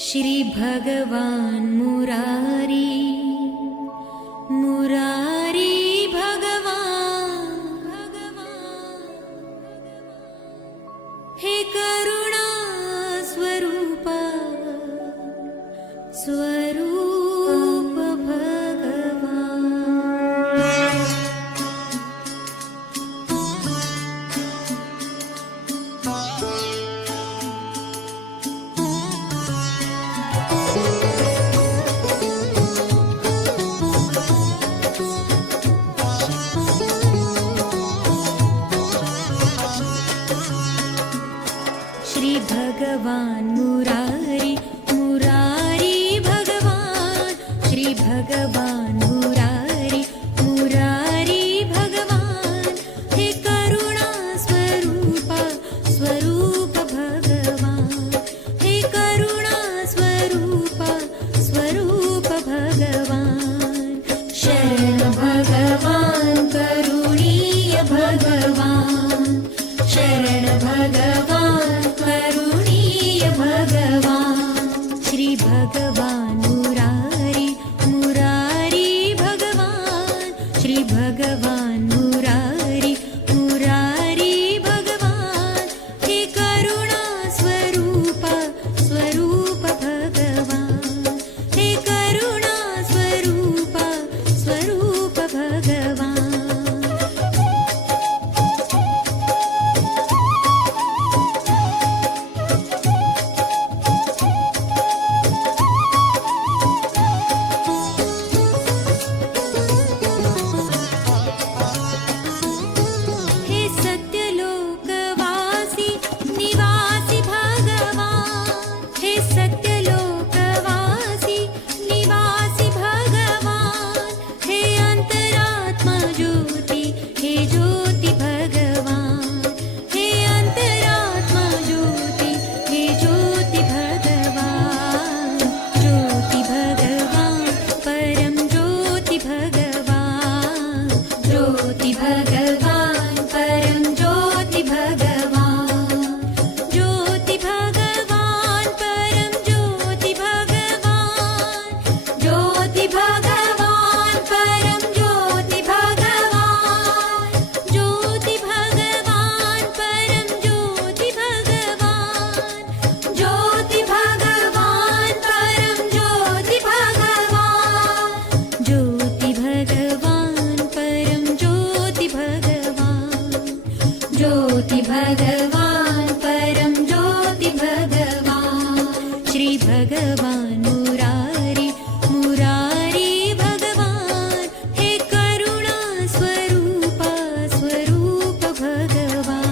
श्री भगवान मुरारी मुरारी भगवान हे करुणा स्वरूप स्वरूप भगवान। श्री भगवान मुरारी मुरारी भगवान श्री भगवान मुरारी मुरारी भगवान हे करुणा स्वरूप स्वरूप भगवान हे करुणा स्वरूप स्वरूप भगवान। शरण भगवान करुणीय भगवान शरण भगवान करुणीय भगवान। श्री भगवान मुरारी मुरारी भगवान श्री भगवान मुरारी मुरारी भगवान हे करुणा स्वरूप स्वरूप भगवान हे करुणा स्वरूप स्वरूप भगवान। ज्योति भगवान परम ज्योति भगवान। श्री भगवान मुरारी मुरारी भगवान हे करुणा स्वरूप स्वरूप भगवान।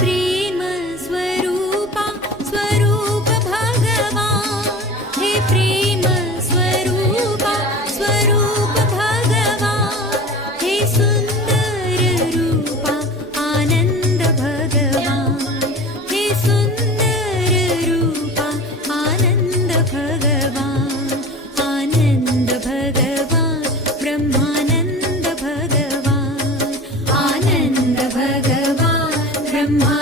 प्रेम स्वरूपा स्वरूप भगवान हे प्रेम स्वरूपा स्वरूप भगवान हे सुंदर रूपा आनंद भगवान हे सुंदर रूपा आनंद भगवान। आनंद भगवान ब्रह्मानंद भगवान आनंद भगवान ब्रह्मा